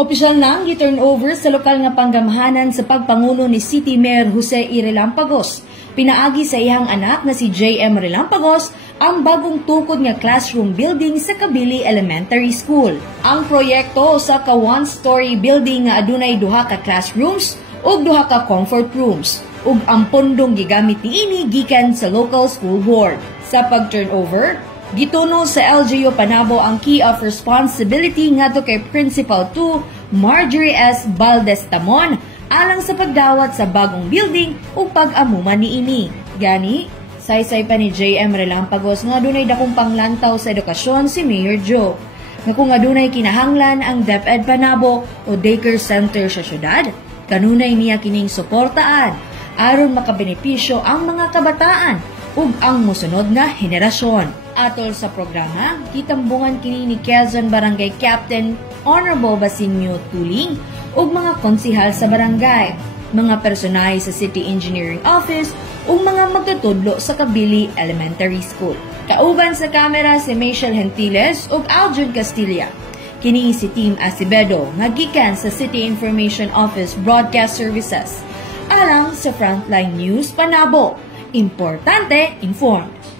Opisyal nang gi-turnover sa lokal nga panggamhanan sa pagpangulo ni City Mayor Jose E. Relampagos. Pinaagi sa iyang anak na si J.M. Relampagos ang bagong tukod nga classroom building sa Kabili Elementary School. Ang proyekto sa ka one-story building nga adunay duha ka classrooms ug duha ka comfort rooms ug ang pondong gigamit niini gikan sa local school board. Sa pag-turnover, gituno sa LGU Panabo ang key of responsibility ngadto kay Principal 2 Marjorie S. Valdez Tamon alang sa pagdawat sa bagong building ug pag-amuma niini. Gani, saysay pa ni J.M. Relampagos nga adunay dakong panglantaw sa edukasyon si Mayor Joe. Nga kung adunay kinahanglan ang DepEd Panabo o daycare center sa syudad, kanunay niya kining suportaan aron makabenepisyo ang mga kabataan ug ang mosunod nga henerasyon. Atol sa programa, kitambungan kini ni Quezon Barangay Captain Honorable Basimio Tuling ug mga konsihal sa barangay, mga personahe sa City Engineering Office ug mga magtutudlo sa Kabili Elementary School. Kauban sa kamera si Michelle Gentiles ug Aljun Castilla. Kini si Team Acevedo nga gikan sa City Information Office Broadcast Services. Alang sa Frontline News Panabo, importante informed.